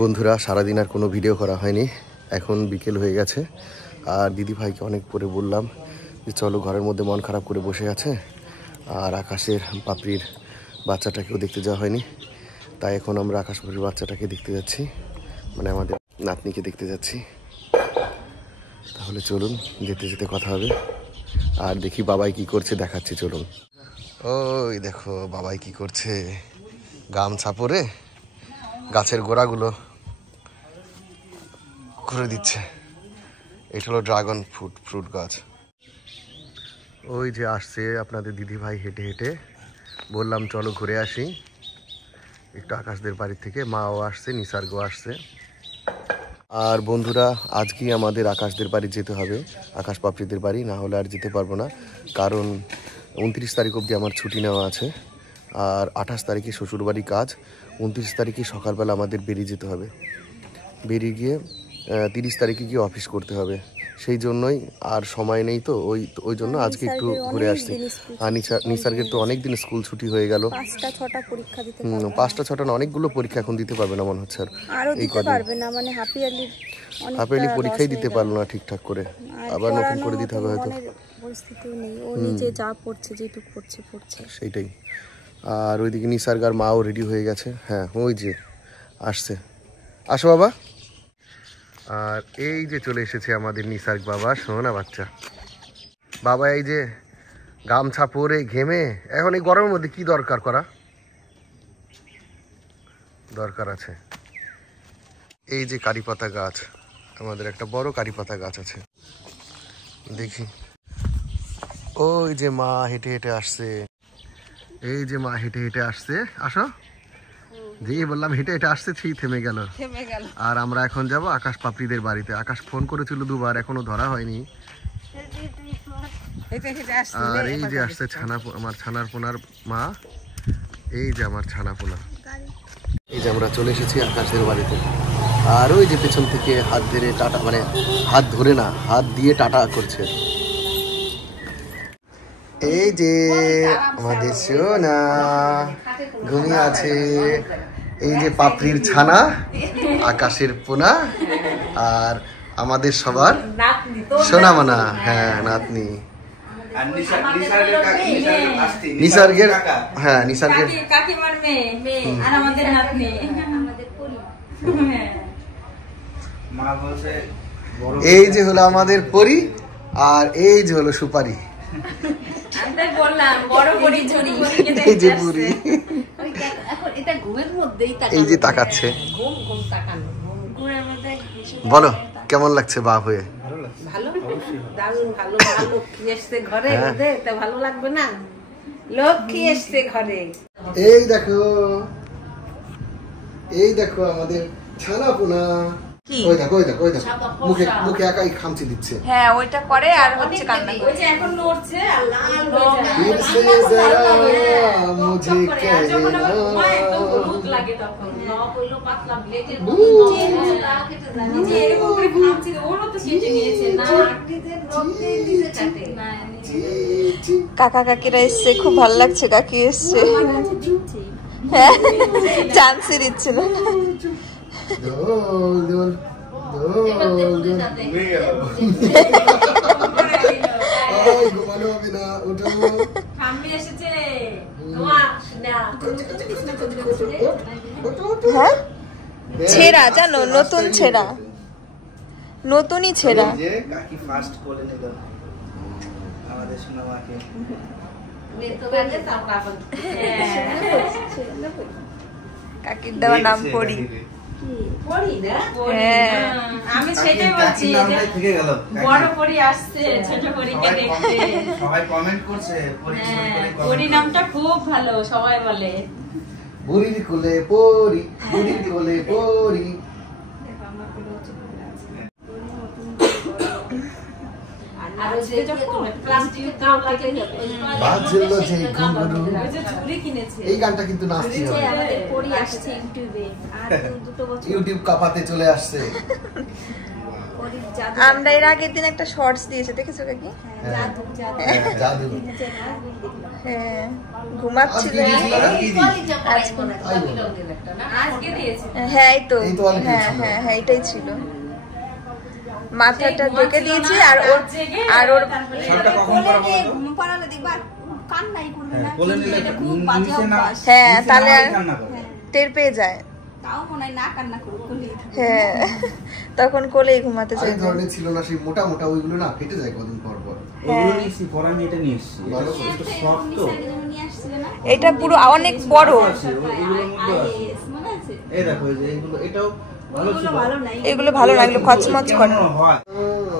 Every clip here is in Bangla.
বন্ধুরা সারাদিন আর কোনো ভিডিও করা হয়নি, এখন বিকেল হয়ে গেছে। আর দিদি ভাইকে অনেক করে বললাম যে চলো, ঘরের মধ্যে মন খারাপ করে বসে আছে, আর আকাশের পাপড়ির বাচ্চাটাকেও দেখতে যাওয়া হয়নি, তাই এখন আমরা আকাশ পাপড়ির বাচ্চাটাকে দেখতে যাচ্ছি, মানে আমাদের নাতনিকে দেখতে যাচ্ছি। তাহলে চলুন, যেতে যেতে কথা হবে। আর দেখি বাবাই কি করছে, দেখাচ্ছি চলুন। ওই দেখো বাবাই কি করছে, গামছা পরে গাছের গোড়াগুলো করে দিচ্ছে। এটা হলো ড্রাগন ফ্রুট গাছ। ওই যে আসছে আপনাদের দিদি ভাই হেঁটে হেঁটে, বললাম চলো ঘুরে আসি একটু আকাশদের বাড়ি থেকে। মাও আসছে, নিসর্গও আসছে। আর বন্ধুরা আজকেই আমাদের আকাশদের বাড়ি যেতে হবে, আকাশ পাপড়িদের বাড়ি, না হলে আর যেতে পারবো না। কারণ 29 তারিখ অবধি আমার ছুটি নেওয়া আছে, আর 28 তারিখে শ্বশুরবাড়ি কাজ। 29 তারিখে সকালবেলা আমাদের বেরিয়ে যেতে হবে, বেরিয়ে গিয়ে 30 তারিখে গিয়ে অফিস করতে হবে। সেই জন্যই আর সময় নেই, তো ওই জন্য আজকে একটু ঘুরে আসছি। আর নিসর্গের তো অনেক দিন স্কুল ছুটি হয়ে গেল, 5টা 6টা পরীক্ষা দিতে 5টা 6টা না, অনেকগুলো পরীক্ষা এখন দিতে পারবে না মনে হচ্ছে। আর এই পারবে না, মানে হাফ ইয়ারলি পরীক্ষাই দিতে পারলো না ঠিকঠাক করে, আবার নতুন করে দিতে হবে হয়তো। পরিস্থিতি নেই, ও নিজে যা পড়ছে যেটুকু পড়ছে সেইটাই। আর ওইদিকে নিসর্গ আর মাও রেডি হয়ে গেছে। হ্যাঁ ওই যে আসছে, আসো বাবা। আর এই যে চলে এসেছে আমাদের নিসর্গ বাবা, সোনা বাচ্চা। বাবা এই যে গামছা পরে ঘেমে, এখন এই গরমের মধ্যে কি দরকার আছে। এই যে কারি পাতা গাছ, আমাদের একটা বড় কারি পাতা গাছ আছে, দেখি। ওই যে মা হেঁটে হেঁটে আসছে, এই যে মা হেঁটে হেঁটে আসছে। আসো, যে বললাম হেঁটে হেঁটে আসছে, সেই থেমে গেল। আর আমরা এখন যাব আকাশ পাপড়িদের বাড়িতে। আকাশ ফোন করেছিল দুবার, এখনো ধরা হয়নি। আর এই যে আসছে আমার ছানার পোনার মা, এই যে আমার ছানা পোনা। এই যে আমরা চলে এসেছি আকাশের বাড়িতে। আর ওই যে পেছন থেকে হাত ধরে টাটা, মানে হাত ধরে না, হাত দিয়ে টাটা করছে। এই যে আমাদের সোনা ঘুমিয়ে আছে। এই যে পাপড়ির ছানা, আকাশের পোনা, আর আমাদের সবার সোনা মানা। হ্যাঁ নাতনি, নিসর্গের, হ্যাঁ নিসর্গের কাকিমার মেয়ে আর আমাদের নাতনি। এই যে হলো আমাদের পরি, আর এই যে হলো সুপারি। এই যে বুড়ি, এই যে তাকাচ্ছে। বলো কেমন লাগছে বাপ হয়ে? এই দেখো, এই দেখো আমাদের ছানা পোনা। ওই দেখো মুখে একাই খামচি দিচ্ছে। হ্যাঁ ওইটা করে আর হচ্ছে কান্না করে। ওই যে এখন নড়ছে আর লাল হয়ে যায়। মুঝে যখন আবার ঘুমায় তো হলুদ লাগে, তখন নখ হইলো পাতলা ব্লেডের মতো যে এরকম করে খামচি দেয়। ওরও তো সেটা নিয়েছে না, নিজের নখ দিয়ে নিজে কাটে। কাকা কাকিরা এসছে, খুব ভালো লাগছে। কাকি এসছে, হ্যাঁ চান্সই দিচ্ছে না। ছেঁড়া জানো, নতুন ছেঁড়া, নতুনই ছেঁড়া। কাকির দেওয়ার নাম পড়ি। আমি সেটাই বলছি, বড় পরি আসছে ছোট পরীকে দেখতে। সবাই কমেন্ট করছে পরি নামটা খুব ভালো, সবাই বলে বুড়ির কোলে পরি, বুড়ির কোলে পরি। এই গানটা কিন্তু নাচতে হবে, ইউটিউব কাপাতে চলে আসছে। আমরা এর আগের দিন একটা শর্টস দিয়েছে, দেখেছো কাকি? জাদু। হ্যাঁ ঘুমাচ্ছিল। একটা না আজকে দিয়েছে। হ্যাঁ এই তো এই তো অনেকটাই হ্যাঁ ছিল। হ্যাঁ হ্যাঁ এটাই ছিল। মাথাটা ঢেকে দিয়েছি আর ওর সবটা কখন করা বলো তো? ঘুম পাড়ালে দেখবা কান্নাই করবে না, কোলে নিলে এটা খুব বাজে নিচে না অভ্যাস। হ্যাঁ নিচে তাহলে না আর কান্না করে। টের পেয়ে যায়। তাও মনে হয় না কান্না করুক, কোলেই থাকে। হ্যাঁ তখন কোলেই ঘুমাতে আরেক চাইবে। ধরনের ছিল না সেই মোটা মোটা ওইগুলো না ফেটে যায় কদিন পর পর। ওগুলো নিয়েছি, পরে আমি এটা নিয়ে এসেছি। ভালো এটা করে। সফট তো। মিশাইলে যেমন নিয়ে আসছিলে না? এটা পুরো অনেক বড়। আছে, এগুলোর মধ্যে আছে। IAS মনে আছে? এই দেখো এই যে এগুলো, এটাও ভালো ওইগুলো ছিল। ভালো নাই। এগুলো ভালো না, এগুলো খচমচ করে। কেমন হয়?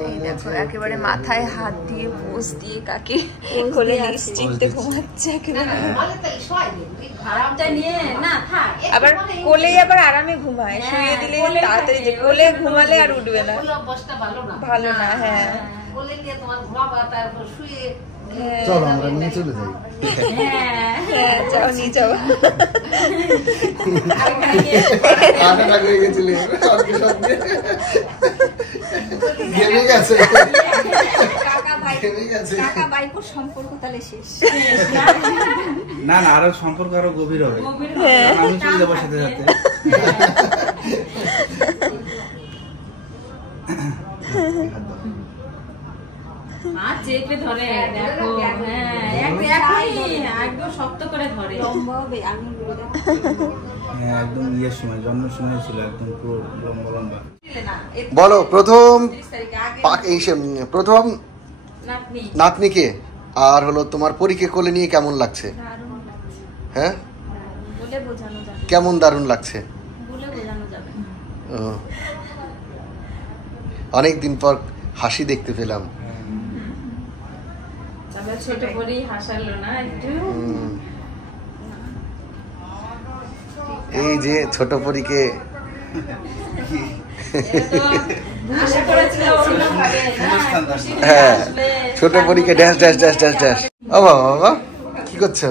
এই দেখো একেবারে মাথায় হাত দিয়ে পোজ দিয়ে কাকে কোলে নিশ্চিন্তে ঘুমাচ্ছে একেবারে। বলে তাই শোয়াই দে তুই আরামটা নিয়ে না থাক আবার কোলেই আবার আরামে ঘুমায়, শুয়ে দিলে তাড়াতাড়ি যে কোলে ঘুমালে আর উঠবে না। ওই অভ্যাসটা ভালো না ভালো না, হ্যাঁ। কোলে নিয়ে তোমার ঘুমাবা তারপর শুয়ে চলো আমরা নিয়ে চলে যাই। হ্যাঁ যাও নিয়ে যাও। আটা টাকা হয়ে গেছিল সবকে সবকে ঘেমে গেছে কাকা ভাই ঘেমে গেছে। কাকা ভাইপোর সম্পর্ক তাহলে শেষ। না না, আরো সম্পর্ক আরো গভীর হবে। কারণ আমি চলে যাবো সাথে সাথে। হাত চেপে ধরে দেখো হ্যাঁ একদম শক্ত করে ধরে লম্বা হবে আঙুলগুলো দেখো। হ্যাঁ একদম ইয়ের সময়, জন্মের সময় ছিল একদম পুরো লম্বা লম্বা। বলো প্রথম প্রথম নাতনি নাতনিকে আর হলো তোমার পরীকে কোলে নিয়ে কেমন লাগছে? দারুণ লাগছে, হ্যাঁ বলে বোঝানো যাবে, কেমন দারুণ লাগছে। বলে বোঝানো যাবে। অনেকদিন পর হাসি দেখতে পেলাম। তাহলে ছোট করেই হাসালো না একটু এই যে ছোট পরীকে আশা করেছিল অন্যভাবে হ্যাঁ ছোট পরীকে dash dash dash dash dash. ও বাবা বাবা কি করছো?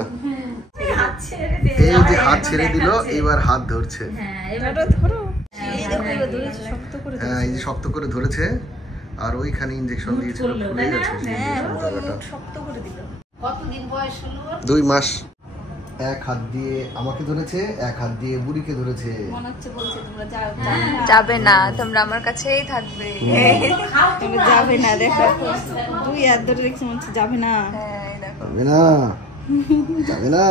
এই যে হাত ছেড়ে দিল, এবার হাত ধরছে। হ্যাঁ এবার ধরো। এই দেখো এবার ধরেছে শক্ত করে। হ্যাঁ এই যে শক্ত করে ধরেছে আর ওইখানে ইনজেকশন দিয়েছিল, ফুলে গেছে সেই injection জায়গাটা। শক্ত করে দিল। কতদিন বয়স হলো ওর? 2 মাস। এক হাত দিয়ে আমাকে ধরেছে, এক হাত দিয়ে বুড়িকে ধরেছে। মনে হচ্ছে বলছে তোমরা যাও, যাবে না, তোমরা আমার কাছেই থাকবে। তোমরা যাবে না। দেখো 2 হাত ধরে দেখছি, মনে হচ্ছে যাবে না, হ্যাঁ এই দেখো যাবে না যাবে না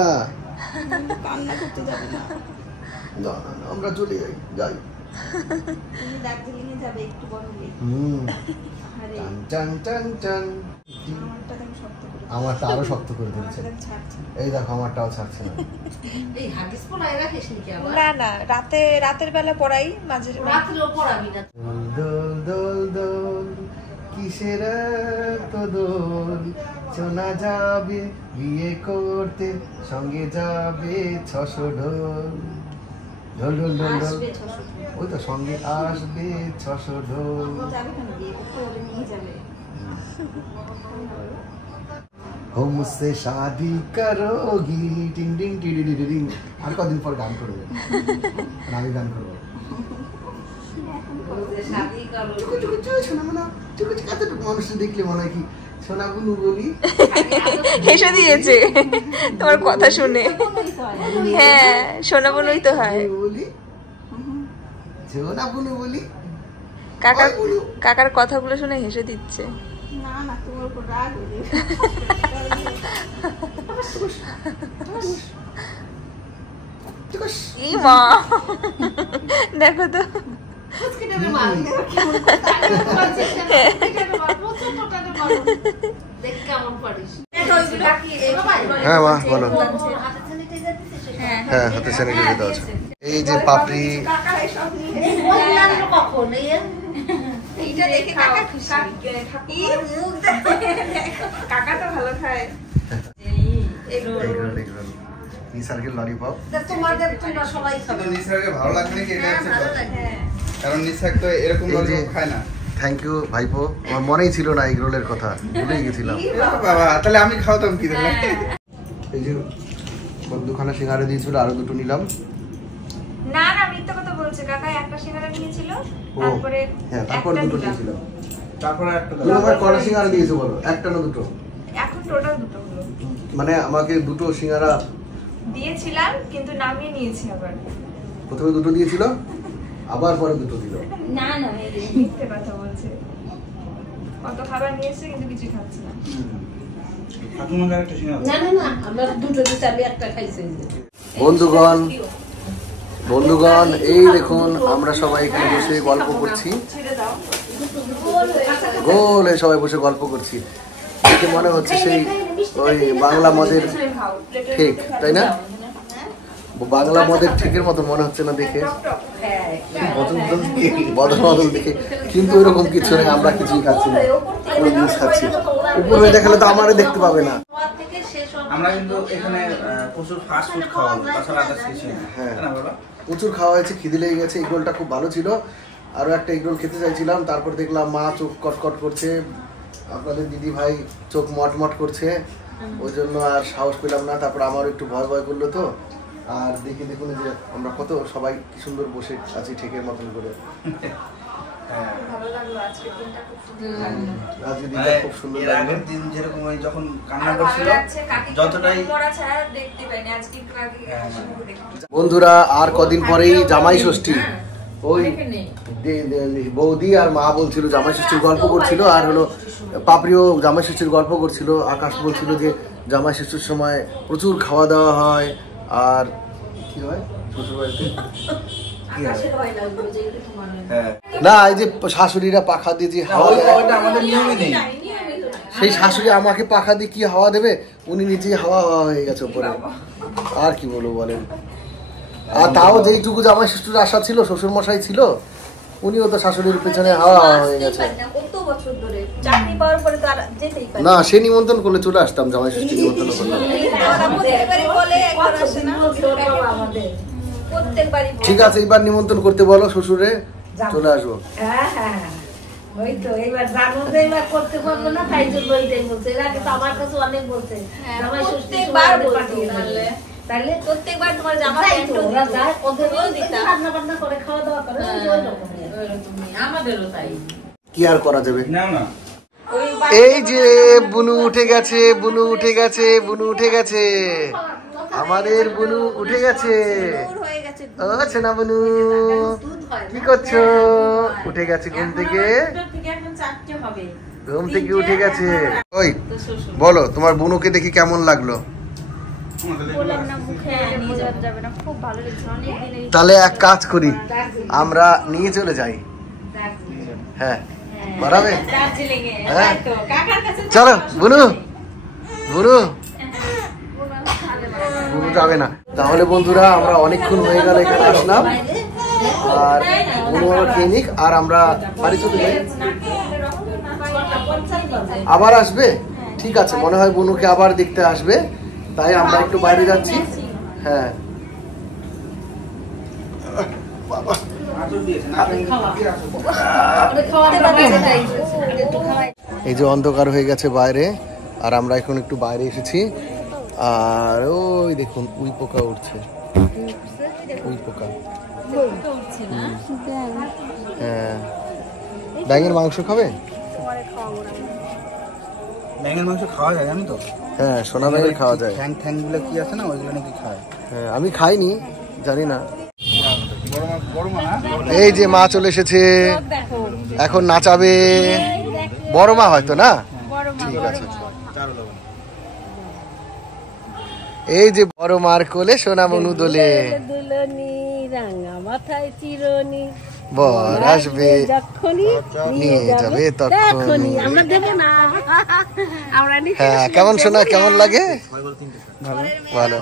কান্না করতে যাবে না। না না না, আমরা চলে যাই যাই। তুমি দার্জিলিং এ যাবে একটু বড় হলে। আরে টান টান টান টান। আমারটা দেখো শক্ত করে, আমারটা আরো শক্ত করে ধরেছে। আমারটা দেখো ছাড়ছে না। এই দেখো আমারটাও ছাড়ছে না। এই হাগিস পড়ায় রাখিস নাকি আবার না না রাতের বেলা পড়াই মাঝে। রাত্রেও পড়াবি না দোল দোল দোল কিসের তো দোল, শোনা যাবে বিয়ে করতে, সঙ্গে যাবে 600 ঢোল। ঢোল ঢোল ঢোল ঢোল, আসবে 600 টাকা। ওই তো সঙ্গে আসবে 600 ঢোল। ও যাবে কেন, বিয়ে করতে ওরে নিয়ে যাবে। हो मुझसे शादी करोगी टिंग टिंग टिडी टिडी टिंग। আর কদিন পর গান করবে, আমি গান করবো। শাদি করো চুকু চুকু চুকু শোনা মনে চুকু চুকু এতটুকু মানুষটা দেখলে মনে হয় কি সোনা বুনু বলি। হেসে দিয়েছে তোমার কথা শুনে। হ্যাঁ সোনা বোনই তো হয়। বুনু বলি, সোনা বুনু বলি। কাকার কথাগুলো শুনে হেসে দিচ্ছে। না না, তোমার উপর রাগ হয়ে ই মা দেখো তো হ্যাঁ মা বলো। হ্যাঁ হাতে স্যানিটাইজার দেওয়া আছে। এই যে পাপড়ি, এইটা দেখে কাকা খুশি। কাকা তো ভালো খায়। নিসার্গের ললিপপ। তোমাদের তোমরা সবাই খাবে নিসারকে ভালো লাগবে নাকি এটা হচ্ছে ভালো কথা। লাগে কারণ নিসার তো এরকম এই যে ললিপপ খায় না। থ্যাংক ইউ ভাইপো, আমার মনেই ছিল না এগ রোলের কথা, ভুলেই গেছিলাম। বাবা তাহলে আমি খাওয়াতাম কি দেখলে। এই যে দুখানা সিঙ্গারা দিয়েছিল, আরো দুটো নিলাম। না না মিথ্যা কথা বলছে, কাকা একটা সিঙ্গারা নিয়েছিল, ও তারপরে হ্যাঁ তারপর একটা দুটো নিলাম। দিয়েছিলাম। তারপরে একটা তুমি আমার কটা সিঙ্গারা দিয়েছো বলো, একটা না দুটো? এখন টোটাল দুটো হলো। মানে আমাকে দুটো সিঙ্গারা দিয়েছিলাম কিন্তু নামিয়ে নিয়েছি আবার। প্রথমে দুটো দিয়েছিল, আবার পরে দুটো দিল। না না মিথ্যে কথা বলছে। কত খাবার নিয়েছে কিন্তু কিছু খাচ্ছে না। ঠাকুমার একটা সিনেমা না না না আমরা দুটো দিতে আমি একটা খাইছি। বন্ধুগণ এই দেখুন আমরা সবাই এখানে বসে গল্প করছি, গোল হয়ে সবাই বসে গল্প করছি। দেখে মনে হচ্ছে সেই ওই বাংলা মদের ঠিক, তাই না? বাংলা মদের ঠিকের মতো মনে হচ্ছে না দেখে, বদল দেখে, কিন্তু এরকম কিছু নেই। আমরা কিছুই খাচ্ছি না, কোনো জিনিস খাচ্ছি। উপরে দেখালে তো আমারে দেখতে পাবে না। আমরা কিন্তু এখানে প্রচুর ফাস্ট ফুড খাওয়া হলো, তাছাড়া আদার্স কিছু না। হ্যাঁ না বাবা, প্রচুর খাওয়া হয়েছে, খিদে লেগে গেছে। এগরোলটা খুব ভালো ছিল, আরও একটা এগরোল খেতে চাইছিলাম। তারপর দেখলাম মা চোখ কটকট করছে, আপনাদের দিদি ভাই চোখ মটমট করছে, ওই জন্য আর সাহস পেলাম না। তারপর আমারও একটু ভয় ভয় করলো তো। আর দেখুন যে আমরা কত সবাই কি সুন্দর বসে আছি ঠিকের মতন করে। ভালো লাগলো আজকে দিনটা খুব সুন্দর। আজকে দিনটা খুব সুন্দর এর লাগলো। আগের দিন যেরকম ওই যখন কান্না আর করছিল, ভালো লাগছে, কাকি যতটাই পড়া ছাড়া দেখতে পাইনি। আজকে একটু আগে হাসিমুখে দেখতে। বন্ধুরা আর কদিন পরেই জামাই ষষ্ঠী। ওই বৌদি আর মা বলছিল জামাই ষষ্ঠীর গল্প করছিল, আর হলো পাপড়িও জামাই ষষ্ঠীর গল্প করছিল। আকাশ বলছিল যে জামাই ষষ্ঠীর সময় প্রচুর খাওয়া দাওয়া হয়। আর কি হয় শ্বশুর বাড়িতে? না, এই যে শাশুড়িরা পাখা দিয়ে যে হাওয়া দেয়, ওইটা আমাদের নিয়মই নেই। সেই শাশুড়ি আমাকে পাখা দিয়ে কি হাওয়া দেবে, উনি নিজেই হাওয়া হয়ে গেছে উপরে। আর কি বলবো বলেন। আর তাও যেইটুকু জামাই ষষ্ঠীর আশা ছিল, শ্বশুর মশাই ছিল, উনিও তো শাশুড়ির পেছনে হাওয়া হয়ে গেছে। কত বছর ধরে চাকরি পাওয়ার পরে তো আর যেতেই পারে না, সে নিমন্ত্রণ করলে চলে আসতাম, জামাই ষষ্ঠী নিমন্ত্রণ করলে। প্রত্যেকবারই বলে একবার আসে না, প্রত্যেকবারই বলে। ঠিক আছে, এইবার নিমন্ত্রণ করতে বলো শ্বশুরে, চলে আসবো। হ্যাঁ হ্যাঁ ওই তো এইবার জানো যে এবার করতে পারবো না, তাই জন্য ওইটাই বলছে। এর আগে তো আমার কাছে অনেক বলছে জামাই ষষ্ঠী প্রত্যেকবার পাঠিয়ে বলতো। তাহলে প্রত্যেকবার তোমার জামা যাই প্যান্ট তো, ওরা যায়, ওদেরও দিতাম। রান্না বান্না করে খাওয়া দাওয়া করে, ওই রকমই। আমাদেরও তাই। কি আর করা যাবে। না না, এই যে বুনু উঠে গেছে, বুনু উঠে গেছে, বুনু উঠে গেছে, আমাদের বুনু উঠে গেছে। হয়ে গেছে। ও ছেনা বুনু, কি করছো? উঠে গেছে ঘুম থেকে, ঘুম থেকে উঠে গেছে। ওই বলো, তোমার বুনুকে দেখি কেমন লাগলো? বললাম না মুখে নিয়ে যাওয়া যাবে না, খুব ভালো লাগছে। অনেক দিন তাহলে এক কাজ করি, আমরা নিয়ে চলে যাই। হ্যাঁ, বাড়াবে? হ্যাঁ, চলো বুনু, বুনু বুনু যাবে না। তাহলে বন্ধুরা আমরা অনেকক্ষণ হয়ে গেল এখানে আসলাম, আর বুনু খেয়ে নিক, আর আমরা বাড়ি চলে যাই। আবার আসবে? ঠিক আছে, মনে হয় বুনুকে আবার দেখতে আসবে, তাই আমরা একটু বাইরে যাচ্ছি। হ্যাঁ বাবা, এই যে অন্ধকার হয়ে গেছে বাইরে, আর আমরা এখন একটু বাইরে এসেছি। আর ওই দেখুন উই পোকা উঠছে, উই পোকা। হ্যাঁ, ব্যাঙের মাংস খাবে? ব্যাঙের মাংস খাওয়া যায়, জানি তো। হ্যাঁ, সোনা ব্যাঙের খাওয়া যায়। ঠ্যাং ঠ্যাং গুলো কি আছে না, ওইগুলো নাকি খায়। হ্যাঁ, আমি খাইনি, জানি না। বড় মা না, এই যে মা চলে এসেছে, এখন নাচাবে। বড় মা হয়তো না, ঠিক আছে। এই যে বড় মার কোলে সোনা মনু দোলে, দুলনি রাঙা মাথায় চিরনি, বর আসবে নিয়ে যাবে তখন। আমরা দেবো না, আমরা হ্যাঁ, কেমন শোনা, কেমন লাগে? ভালো।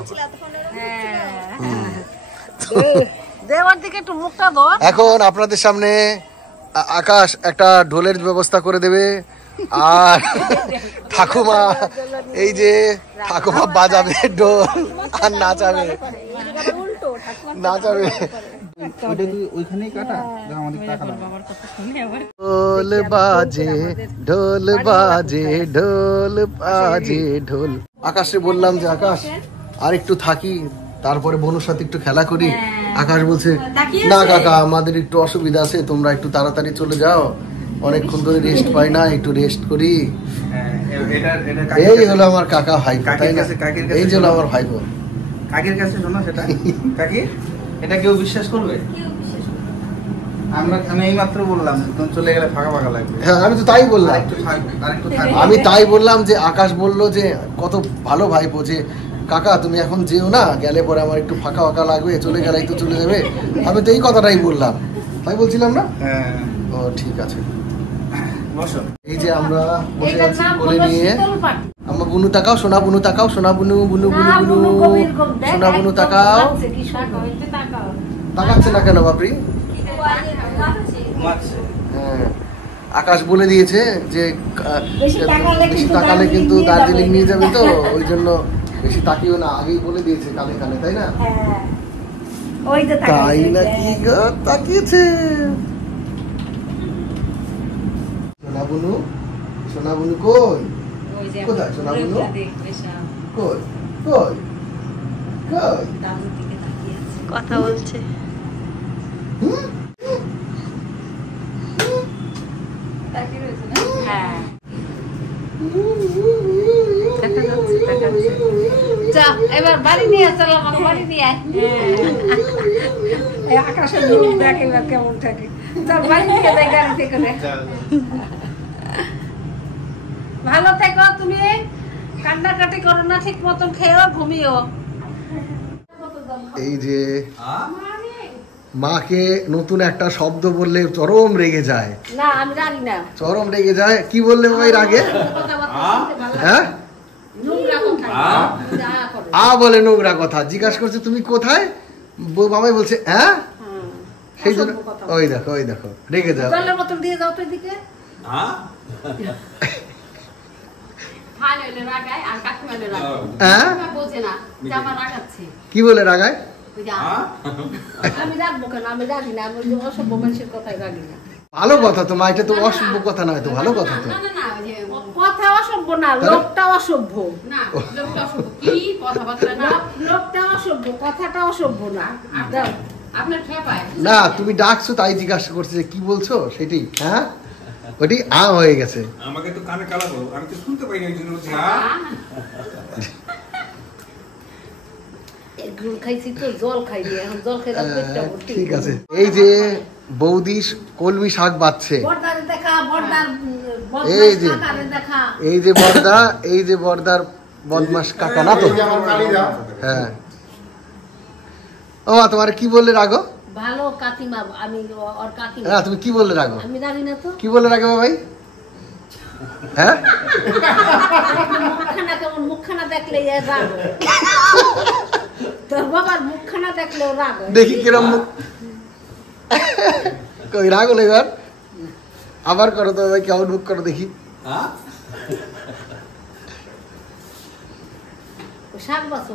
দেওয়ার দিকে একটু মুখটা ধর। এখন আপনাদের সামনে আকাশ একটা ঢোলের ব্যবস্থা করে দেবে, আর ঠাকুমা, এই যে ঠাকুমা বাজাবে ঢোল আর নাচাবে, নাচাবে। ওইখানেই কাটা, আমাদের টাকা ঢোল বাজে, ঢোল বাজে, ঢোল বাজে, ঢোল। আকাশে বললাম যে আকাশ আর একটু থাকি, তারপরে বনুর সাথে একটু খেলা করি। আকাশ বলছে না কাকা, আমাদের একটু অসুবিধা আছে, তোমরা একটু তাড়াতাড়ি চলে যাও, অনেকক্ষণ ধরে রেস্ট পাই না, একটু রেস্ট করি। এই হলো আমার কাকা ভাইপো, তাই না? এই হলো আমার ভাইপো। কাকির কাছে শোনো, সেটা কাকি এটা কেউ বিশ্বাস করবে? আমি এইমাত্র বললাম তুমি চলে গেলে ফাঁকা ফাঁকা লাগবে। হ্যাঁ আমি তো তাই বললাম, আরেকটু থাক। আমি তাই বললাম যে আকাশ বলল যে কত ভালো ভাইপো, যে কাকা তুমি এখন যেও না, গেলে পরে আমার একটু ফাঁকা ফাঁকা লাগবে, চলে গেলেই তো চলে যাবে। আমি তো এই কথাটাই বললাম, তাই বলছিলাম না? হ্যাঁ ও ঠিক আছে। বসো। এই যে আমরা বসে আছি কোলে নিয়ে, আমরা বুনু তাকাও, সোনা বুনু তাকাও, সোনা বুনু বুনু বুনু বুনু, সোনা বুনু তাকাও। তাকাচ্ছে না কেন বাপরি? ঘুমাচ্ছে। হ্যাঁ আকাশ বলে দিয়েছে যে বেশি তাকালে কিন্তু দার্জিলিং নিয়ে যাবে, তো ওই জন্য বেশি তাকিও না, আগেই বলে দিয়েছে কানে কানে, তাই না? তাই নাকি গো, তাকিয়েছে। সোনা বুনু, সোনা বুনু কই? কোথায় সোনা বুনু? কই কই কই? কথা বলছে। হ্যাঁ যা এবার বাড়ি নিয়ে চলো, আমাকে বাড়ি নিয়ে আয়। আকাশের রূপ দেখ এবার কেমন থাকে। চল বাড়ি নিয়ে যাই গাড়িতে করে। ভালো থেকো তুমি, কান্নাকাটি করো না, ঠিক মতন খেয়েও ঘুমিও। এই যে মাকে নতুন একটা শব্দ বললে চরম রেগে যায়, না আমি জানি না। চরম রেগে যায়। কি বললে ভাই রাগে? হ্যাঁ নোংরা কথা যা করে। বলে নোংরা কথা। জিজ্ঞাসা করছে তুমি কোথায়, বাবাই বলছে হ্যাঁ, সেই জন্য ওই দেখো রেগে যাও। জলের বোতল দিয়ে যাও তো এদিকে। ভালো হলে রাগায় আর কাকিমা হলে রাগায়। হ্যাঁ বোঝে না যে আমার রাগাচ্ছে। কি বলে রাগায়? আমি রাখবো কেন, আমি রাগি না, আমি অসভ্য মানুষের কথাই রাগি না। ভালো কথা তো মা, এটা তো অসভ্য কথা নয় তো, ভালো কথা তো। কথা অসভ্য না, লোকটা অসভ্য না, লোকটা অসভ্য কি কথাবার্তা না, লোকটা অসভ্য, কথাটা অসভ্য না। দাও আপনার খেপায় না তুমি ডাকছো তাই জিজ্ঞাসা করছে যে কি বলছো, সেটাই। হ্যাঁ ওটি হয়ে গেছে। আমাকে তো কানে কালাবো, আমি তো শুনতে পাই না, এই জন্য বলছি খাইছি তো জল খাইনি, এখন জল খাইলে পেটটা ভর্তি। ঠিক আছে। এই যে বৌদি কলমি শাক বাচ্ছে, বর্দারে দেখা, বর্দার এই যে কাকারে দেখা। এই যে বর্দার বদমাস কাকা না তো? হ্যাঁ ও মা তোমার কি বললে রাগো? ভালো কাকিমা, আমি ওর কাকিমা। হ্যাঁ তুমি কি বললে রাগো? আমি জানি না তো কি বললে রাগো ভাই? হ্যাঁ মুখখানা কেমন, মুখখানা দেখলে রাগ হয়। তোর বাবার মুখখানা দেখলে রাগ হয়। দেখি কিরম মুখ, কই রাগ হলো এবার? আবার করো তো ভাই, কেমন মুখ করো দেখি। শাক বাসো।